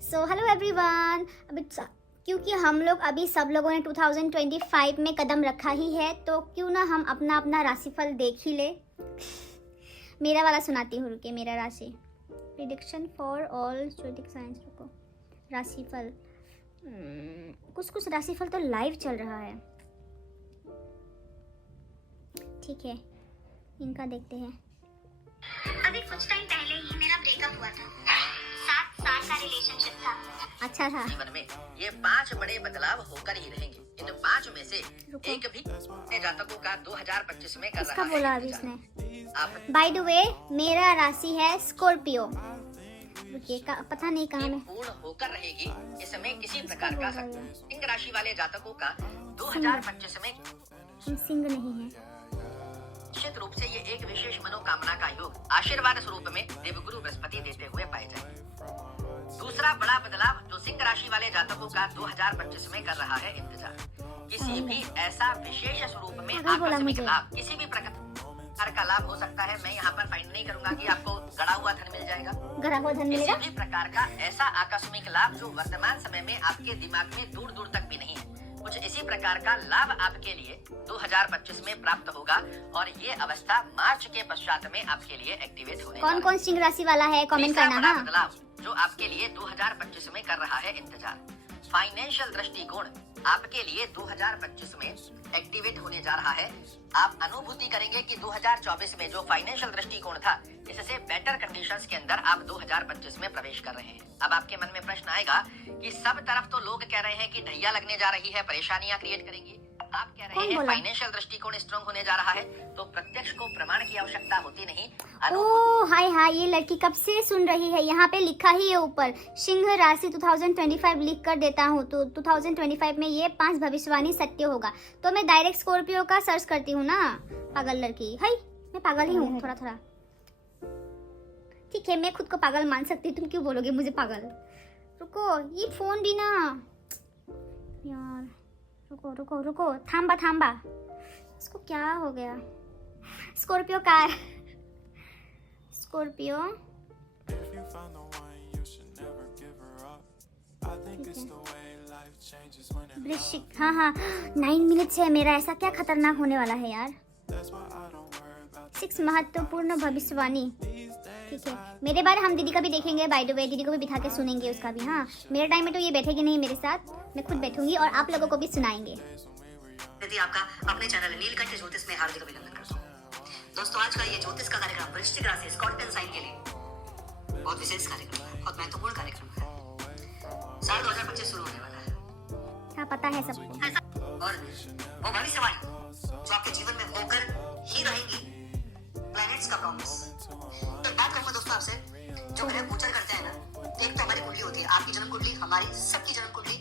So hello everyone. अभी क्योंकि हम लोग अभी सब लोगों ने 2025 में कदम रखा ही है, तो क्यों ना हम अपना अपना राशिफल देख ही ले। मेरा वाला सुनाती हूँ, रुके। मेरा राशि प्रिडिक्शन फॉर ऑल ज्योतिक साइंस। रुको, राशिफल कुछ राशिफल तो लाइव चल रहा है। ठीक है, इनका देखते हैं। अभी कुछ टाइम पहले ही मेरा ब्रेकअप हुआ था। 7 साल का रिलेशनशिप था। अच्छा था। जीवन में ये 5 बड़े बदलाव होकर ही रहेंगे। इन 5 में से एक भी जातकों का 2025 में कर इसका रहा बोला है अभी इसने। आप बाय द वे, मेरा राशि है स्कॉर्पियो। रुकिए, पता नहीं कहाँ में पूर्ण होकर रहेगी। इसमें किसी प्रकार का सिंह राशि वाले जातकों का 2025 में हम सिंह नहीं है। निश्चित रूप से ये एक विशेष मनोकामना का योग आशीर्वाद स्वरूप में देवगुरु बृहस्पति देते हुए पाए जाएंगे। दूसरा बड़ा बदलाव जो सिंह राशि वाले जातकों का 2025 में कर रहा है इंतजार। किसी भी ऐसा विशेष स्वरूप में आकस्मिक लाभ, किसी भी प्रकार का लाभ हो सकता है। मैं यहाँ पर फाइंड नहीं करूंगा कि आपको गड़ा हुआ धन मिल जाएगा। गड़ा हुआ धन मिलेगा। किसी भी प्रकार का ऐसा आकस्मिक लाभ जो वर्तमान समय में आपके दिमाग में दूर दूर तक भी नहीं है, कुछ इसी प्रकार का लाभ आपके लिए 2025 में प्राप्त होगा। और ये अवस्था मार्च के पश्चात में आपके लिए एक्टिवेट होने कौन कौन सिंह राशि वाला है कमेंट करना। बड़ा हाँ, बदलाव जो आपके लिए 2025 में कर रहा है इंतजार। फाइनेंशियल दृष्टिकोण आपके लिए 2025 में एक्टिवेट होने जा रहा है। आप अनुभूति करेंगे कि 2024 में जो फाइनेंशियल दृष्टिकोण था, इससे बेटर कंडीशंस के अंदर आप 2025 में प्रवेश कर रहे हैं। अब आपके मन में प्रश्न आएगा कि सब तरफ तो लोग कह रहे हैं कि ढैया लगने जा रही है, परेशानियां क्रिएट करेंगी। आप कह रहे हैं फाइनेंशियल दृष्टिकोण स्ट्रांग होने जा रहा है, तो प्रत्यक्ष को प्रमाण की आवश्यकता होती नहीं। ओ हाय हाय, ये लड़की कब से सुन रही है। यहाँ पे लिखा ही है ऊपर, सिंह राशि 2025 लिख कर देता हूँ, तो 2025 में ये 5 भविष्यवाणी सत्य होगा। तो मैं डायरेक्ट स्कॉर्पियो का सर्च करती हूँ ना। पागल लड़की है, मैं पागल ही हूँ थोड़ा थोड़ा। ठीक है, मैं खुद को पागल मान सकती हूँ, तुम क्यों बोलोगे मुझे पागल। रुको, ये फोन भी ना यार। रुको रुको रुको, थांबा। इसको क्या हो गया। Scorpio car, Scorpio. वृश्चिक, हाँ 9 मिनट्स है मेरा। ऐसा क्या खतरनाक होने वाला है यार। 6 महत्वपूर्ण भविष्यवाणी। ठीक है, मेरे बारे हम दीदी का भी देखेंगे। बाय द वे, दीदी को भी बिठा के सुनेंगे उसका भी। हाँ, मेरे टाइम में तो ये बैठेगी नहीं मेरे साथ, मैं खुद बैठूंगी और आप लोगों को भी सुनाएंगे। यदि आपका अपने चैनल नीलकंठ ज्योतिष में हार्दिक अभिनंदन करता हूँ। दोस्तों, आज का ये ज्योतिष का कार्यक्रम वृश्चिक राशि स्कॉर्पियन साइन के लिए बहुत विशेष कार्यक्रम है, बहुत महत्वपूर्ण कार्यक्रम है। साल 2025 शुरू होने वाला है। हाँ, पता है सबको। और वो भविष्यवाणी जो आपके जीवन में होकर ही रहेंगी, प्लैनेट्स का प्रॉमिस। तो एक बात कहूंगा दोस्तों आपसे, जो ग्रह गोचर करते हैं ना, एक तो हमारी कुंडली होती है, आपकी जन्म कुंडली, हमारी सबकी जन्म कुंडली।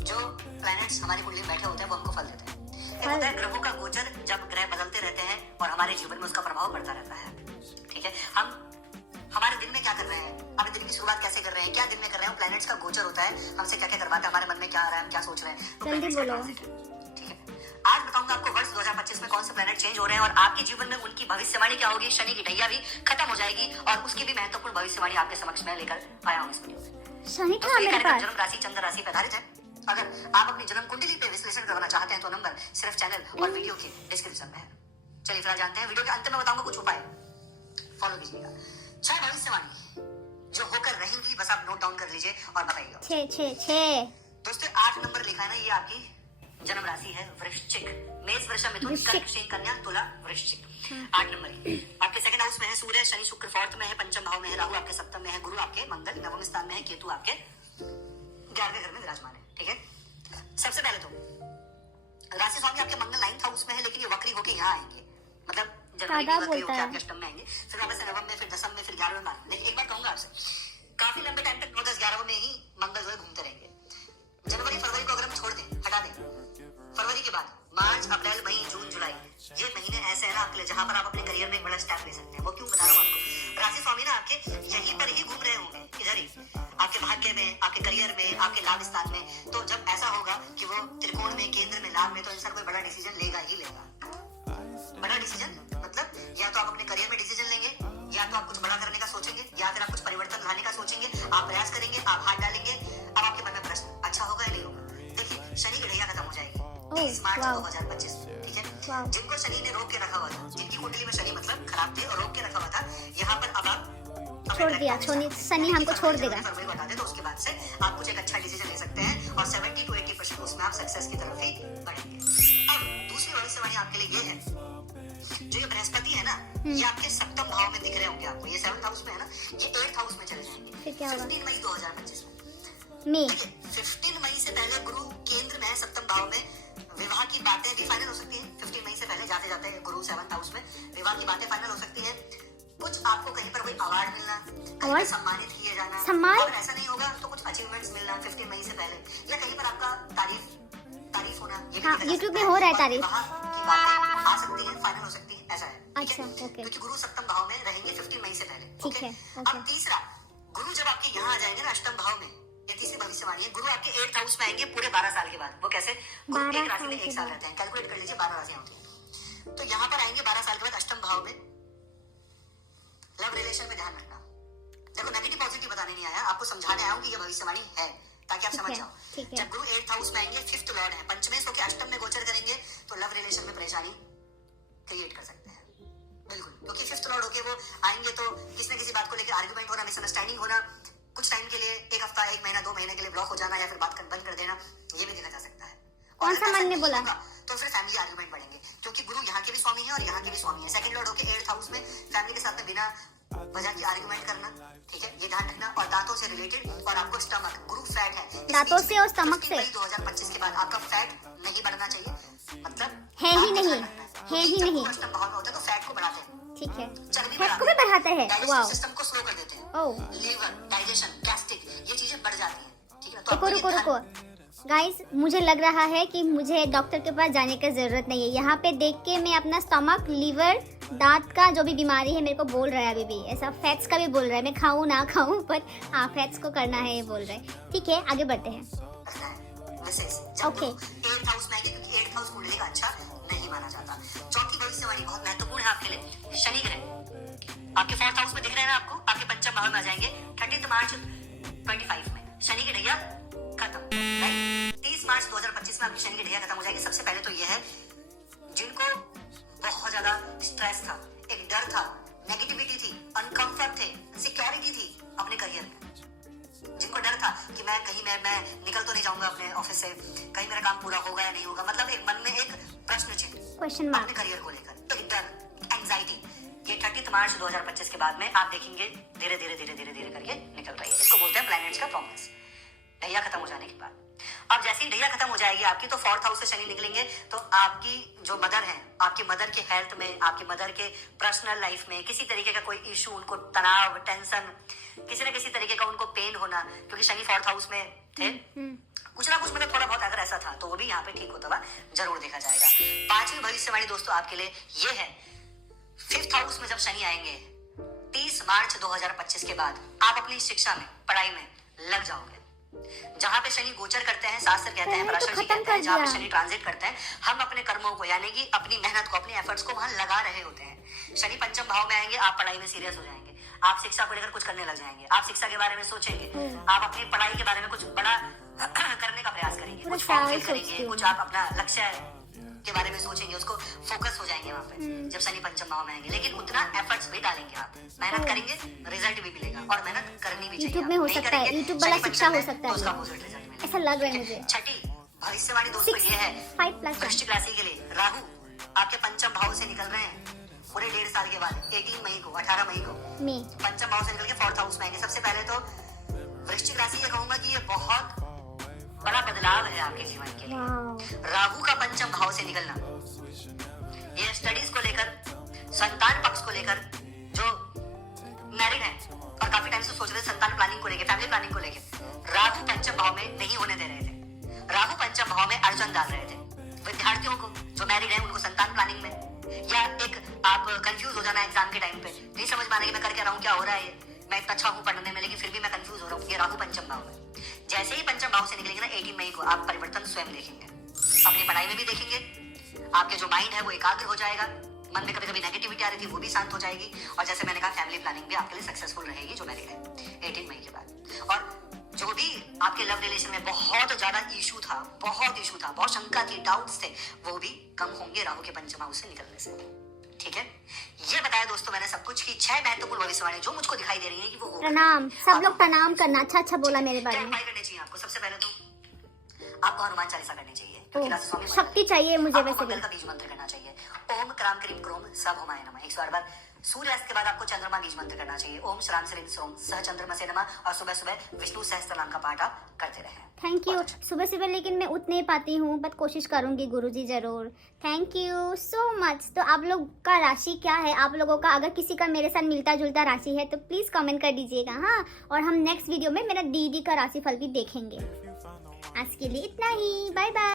जो प्लैनेट्स हमारी कुंडली में बैठे होते हैं वो हमको फल देते हैं। एक होता है ग्रहों का गोचर, जब ग्रह बदलते रहते हैं और हमारे जीवन में उसका प्रभाव पड़ता रहता है। ठीक है, हम हमारे दिन में क्या कर रहे हैं, अपने दिन की शुरुआत कैसे कर रहे हैं, क्या दिन में कर रहे हैं, प्लैनेट्स का गोचर होता है। हमसे क्या क्या करवाता है, हमारे मन में क्या आ रहा है, हम क्या सोच रहे हैं, जल्दी बोलो। ठीक है, आज बताऊंगा आपको वर्ष 2025 में कौन से प्लैनेट चेंज हो रहे हैं और आपके जीवन में उनकी भविष्यवाणी क्या होगी। शनि की ढैया भी खत्म हो जाएगी और उसकी भी महत्वपूर्ण भविष्यवाणी आपके समक्ष में लेकर आया हूं इस वीडियो में। शनि दोस्तों, ये कार्यक्रम जन्म राशि चंद्र राशि पर आधारित है। अगर आप अपनी जन्म कुंडली पे विश्लेषण करवाना चाहते हैं तो नंबर सिर्फ चैनल और वीडियो के डिस्क्रिप्शन में है। चलिए फिलहाल जानते हैं, वीडियो के अंत में बताऊंगा कुछ उपाय, फॉलो कीजिएगा। 6 भविष्यवाणी जो होकर रहेंगी, बस आप नोट डाउन कर लीजिए और बताइएगा। 6 दोस्तों, 8 नंबर लिखा है ना, ये आपकी जन्म राशि है वृश्चिक। मेष, वृषभ, मिथुन, कर्क, सिंह, कन्या, तुला, वृश्चिक। 8 नंबर आपके सेकंड हाउस में है सूर्य, शनि, शुक्र 4th में है, पंचम भाव में है राहु, आपके सप्तम में है गुरु, आपके मंगल नवम स्थान में है, केतु आपके 11वें घर में विराजमान है। ठीक है, सबसे पहले तो राशि स्वामी आपके मंगल 9th हाउस में है, लेकिन ये वक्री होके यहाँ आएंगे, मतलब जनवरी में वक्री होके आपके अष्टम में आएंगे, फिर वापस नवम में, फिर 10th में, फिर 11वें में। लेकिन एक बात कहूंगा आपसे, काफी लंबे टाइम तक 9, 10, 11 में ही मंगल जो है घूमते रहेंगे। जनवरी फरवरी को अगर हम छोड़ दें, हटा दें, फरवरी के बाद मार्च, अप्रैल, मई, जून, जुलाई, ये महीने ऐसे हैं ना आपके लिए जहां पर आप अपने करियर में एक बड़ा स्टेप ले सकते हैं। वो क्यों बता रहा हूँ आपको, राशि स्वामी ना आपके यहीं पर ही घूम रहे होंगे, इधर ही आपके भाग्य में, आपके करियर में, आपके लाभ स्थान में। तो जब ऐसा होगा कि वो त्रिकोण में, केंद्र में, लाभ में, तो इंसान कोई बड़ा डिसीजन लेगा ही लेगा। बड़ा डिसीजन मतलब या तो आप अपने करियर में डिसीजन लेंगे या तो आप कुछ बड़ा करने का सोचेंगे या फिर आप कुछ परिवर्तन लाने का सोचेंगे, आप प्रयास करेंगे, आप हाथ डालेंगे। अब आपके मन में प्रश्न, अच्छा होगा या नहीं होगा? देखिए, शनि की ढैया खत्म हो जाएगी 30 मार्च 2025, ठीक है। जिनको शनि ने रोक के रखा हुआ था, जिनकी कुंडली में शनि मतलब खराब थे और रोक के रखा हुआ था, यहाँ पर अब आप छोड़ दिया, शनि हमको छोड़ देगा। फरवरी को हटा दे तो उसके बाद से आप कुछ एक अच्छा डिसीजन ले सकते हैं और 70 to 80% उसमें आप सक्सेस की तरफ ही बढ़ेंगे। अब दूसरी भविष्यवाणी आपके लिए ये है, जो ये बृहस्पति है ना, ये आपके सप्तम भाव में दिख रहे होंगे आपको, ये 7th हाउस में है ना, ये 8th हाउस में चले जाएंगे। फिर क्या होगा? 15 मई 2025 में। मई 15 मई से पहले गुरु केंद्र में है सप्तम भाव में, विवाह की बातें भी फाइनल हो सकती हैं। 15 मई से पहले जाते जाते गुरु 7th हाउस में, विवाह की बातें फाइनल हो सकती हैं। कुछ आपको कहीं पर कोई अवार्ड मिलना, कहीं पर सम्मानित किए जाना, सम्मान? और ऐसा नहीं होगा तो कुछ अचीवमेंट्स मिलना 15 मई से पहले, या कहीं पर आपका तारीफ होना, ये हाँ, YouTube में हो रहा है तारीफ। विवाह की बातें आ सकती हैं, फाइनल हो सकती हैं, ऐसा है। अच्छा, ओके। क्योंकि गुरु सप्तम भाव में रहेंगे 15 मई से पहले। ठीक ओके? है, ओके। अब तीसरा, गुरु जब आपके यहाँ आ जाएंगे ना अष्टम भाव में, ये तीसरी भविष्यवाणी है, गुरु आपके 8th हाउस में आएंगे पूरे 12 साल के बाद। वो कैसे? गुरु 12 एक राशि में साल 1 के साल बाद। रहते हैं, कैलकुलेट कर लीजिए, 12 राशियां होती हैं। तो यहाँ पर आएंगे 12 साल के बाद अष्टम भाव में। लव रिलेशन में ध्यान रखना, देखो नेगेटिव पॉजिटिव बताने नहीं आया, आपको समझाने आया हूँ कि ये भविष्यवाणी है ताकि आप समझ जाओ। ठीक है। जब गुरु 8th हाउस में आएंगे, 5th लॉर्ड है, पंचमेश होकर अष्टम में गोचर करेंगे, तो लव रिलेशन में परेशानी क्रिएट कर सकते हैं, बिल्कुल। क्योंकि 5th लॉर्ड होके वो आएंगे तो किसी न किसी बात को लेकर आर्गुमेंट होना, मिसअंडरस्टैंडिंग होना, कुछ टाइम के लिए, एक हफ्ता, 1 महीना, 2 महीने के लिए ब्लॉक हो जाना या फिर बात बंद कर देना, ये भी देखा जा सकता है। कौन सा मन ने बोला? तो फिर फैमिली आर्गुमेंट बढ़ेंगे, क्योंकि गुरु यहाँ के भी स्वामी है और यहाँ के भी स्वामी है। सेकंड लॉर्ड होके 8th हाउस में फैमिली के साथ में बिना वजह की आर्गुमेंट करना, ठीक है, ये ध्यान रखना। और दांतों से रिलेटेड, और आपको स्टमक, गुरु फैट है, दांतों से और स्टमक से 2025 के बाद आपका फैट नहीं बढ़ना चाहिए, मतलब है ही नहीं, है ही नहीं। अष्टम भाव में होता है तो फैट को बढ़ाते हैं, ठीक है, चर्बी फैट को भी बढ़ाते हैं। वाओ, सिस्टम को स्लो कर देते हैं, ओह। लीवर, डाइजेशन, गैस्ट्रिक, ये चीजें बढ़ जाती हैं, ठीक है। तो रुको रुको रुको गाइस, मुझे लग रहा है कि मुझे डॉक्टर के पास जाने की जरूरत नहीं है। यहाँ पे देख के मैं अपना स्टमक, लीवर, दांत का जो भी बीमारी है मेरे को बोल रहा है अभी भी, ऐसा फैट्स का भी बोल रहा है। मैं खाऊं ना खाऊं, पर हाँ, फैट्स को करना है ये बोल रहा है। ठीक है, आगे बढ़ते हैं। ओके। 8th हाउस में आएंगे, क्योंकि 8th हाउस कुंडली का अच्छा नहीं माना जाता। चौथी भविष्यवाणी बहुत महत्वपूर्ण है आपके लिए, शनि ग्रह आपके 4th हाउस में दिख रहे हैं ना आपको, आपके पंचम भाव में आ जाएंगे 30 मार्च 25 में। शनि की ढैया खत्म, राइट? 30 मार्च 2025 में आपकी शनि की ढैया खत्म हो जाएगी। सबसे पहले तो ये है, जिनको बहुत ज्यादा स्ट्रेस था, एक डर था, नेगेटिविटी थी, अनकंफर्ट थे, सिक्योरिटी थी अपने करियर में, जिनको डर था कि मैं कहीं मैं निकल तो नहीं जाऊंगा अपने ऑफिस से, कहीं मेरा काम पूरा होगा या नहीं होगा, मतलब एक मन में एक प्रश्न चिन्ह, क्वेश्चन मार्क, अपने करियर को लेकर एक डर, एंजाइटी, ये 30 मार्च 2025 के बाद में आप देखेंगे धीरे धीरे धीरे धीरे धीरे करके निकल रही है। इसको बोलते हैं प्लैनेट्स का प्रॉमिस, ढैया खत्म हो जाने के बाद। अब जैसे ही ढैया खत्म हो जाएगी आपकी, तो 4th हाउस से शनि निकलेंगे, तो आपकी जो मदर है, आपकी मदर के हेल्थ में, आपकी मदर के पर्सनल लाइफ में किसी तरीके का कोई इशू, उनको तनाव, टेंशन, किसी न किसी तरीके का उनको पेन होना, क्योंकि शनि 4th हाउस में थे, कुछ ना कुछ मतलब थोड़ा बहुत अगर ऐसा था तो वो भी यहाँ पे ठीक होता हुआ जरूर देखा जाएगा। 5वीं भविष्यवाणी दोस्तों आपके लिए ये है, 5th हाउस में जब शनि आएंगे 30 मार्च 2025 के बाद, आप अपनी शिक्षा में, पढ़ाई में लग जाओगे। जहां पे शनि गोचर करते हैं, शास्त्र कहते हैं, पराशर जी कहते हैं, जहां पे शनि ट्रांजिट करते हैं, हम अपने कर्मों को, यानी कि अपनी मेहनत को, अपनी एफर्ट्स को वहां लगा रहे होते हैं। शनि पंचम भाव में आएंगे, आप पढ़ाई में सीरियस हो जाएंगे, आप शिक्षा को लेकर कुछ करने लग जाएंगे, आप शिक्षा के बारे में सोचेंगे, आप अपनी पढ़ाई के बारे में कुछ बड़ा करने का प्रयास करेंगे, कुछ फॉर्म फिल करेंगे, कुछ आप अपना लक्ष्य के बारे में सोचेंगे, उसको फोकस हो जाएंगे वहां पे जब शनि पंचम भाव में आएंगे। लेकिन उतना एफर्ट्स भी डालेंगे, आप मेहनत करेंगे, रिजल्ट भी मिलेगा, और मेहनत करनी भी चाहिए। यूट्यूब में हो सकता है, यूट्यूब वाला शिक्षा हो सकता है, उसका अपोजिट रिजल्ट मिलेगा, ऐसा लग रहा है मुझे। छठी भविष्यवाणी दोस्तों ये है, 5+1 वृश्चिक राशि के लिए राहु आपके पंचम भाव से निकल रहे हैं पूरे 1.5 साल के बाद, 18 मई को, 18 मई को पंचम भाव से निकल के 4th हाउस में आएंगे। सबसे पहले तो वृश्चिक राशि ये कहूंगा कि ये बहुत बड़ा बदलाव है आपके जीवन के लिए। राहु का पंचम भाव से निकलना, ये स्टडीज को लेकर, संतान पक्ष को लेकर, जो मैरिड है और काफी टाइम से सोच रहे संतान प्लानिंग को लेकर, फैमिली प्लानिंग को लेकर, राहु पंचम भाव में नहीं होने दे रहे थे। राहु पंचम भाव में अड़चन डाल रहे थे विद्यार्थियों को, जो मैरिड है उनको संतान प्लानिंग में, या एक आप कंफ्यूज हो जाना एग्जाम के टाइम पे, नहीं समझ पाने कि मैं कर क्या रहा हूँ, क्या हो रहा है, मैं इतना अच्छा हूँ पढ़ने में लेकिन फिर भी मैं कंफ्यूज हो रहा हूँ, ये राहु पंचम भाव में। जैसे ही पंचम भाव से निकलेंगे ना 18 मई को, आप परिवर्तन स्वयं देखेंगे, अपनी पढ़ाई में भी देखेंगे, आपके जो माइंड है वो एकाग्र हो जाएगा, मन में कभी कभी नेगेटिविटी आ रही थी वो भी शांत हो जाएगी, और जैसे मैंने कहा फैमिली प्लानिंग भी आपके लिए सक्सेसफुल रहेगी जो मैरिड है 18 मई के बाद। और जो भी आपके लव रिलेशन में बहुत ज्यादा इशू था, बहुत शंका थी, डाउट्स थे, वो भी कम होंगे राहु के पंचम हाउस से निकलने से। ठीक है, ये बताया दोस्तों मैंने सब कुछ की 6 महत्वपूर्ण भविष्यवाणी जो मुझको दिखाई दे रही है कि वो होगी। प्रणाम, सब लोग प्रणाम करना। अच्छा बोला मेरे बारे क्या में। उपाय करने चाहिए आपको? सबसे पहले तो आपको हनुमान चालीसा करनी चाहिए, क्योंकि राशि स्वामी शक्ति चाहिए मुझे आपको वैसे भी। मंगल का बीज मंत्र करना चाहिए। ओम क्राम क्रीम क्रोम सभोमाय नमः 108 बार। सूर्यास्त के बाद आपको चंद्रमा बीज मंत्र करना चाहिए। ओम श्राम श्रीम सोम सह चंद्रमा से नमः, और सुबह सुबह विष्णु सहस्त्र नाम का पाठ आप करते रहें। Thank you. सुबह सुबह लेकिन मैं उठ नहीं पाती हूँ, बट कोशिश करूंगी गुरुजी जरूर। Thank you so much. तो आप लोग का राशि क्या है? आप लोगों का अगर किसी का मेरे साथ मिलता जुलता राशि है तो प्लीज कमेंट कर दीजिएगा। हाँ, और हम नेक्स्ट वीडियो में मेरा दीदी का राशिफल भी देखेंगे। आज के लिए इतना ही, बाय बाय।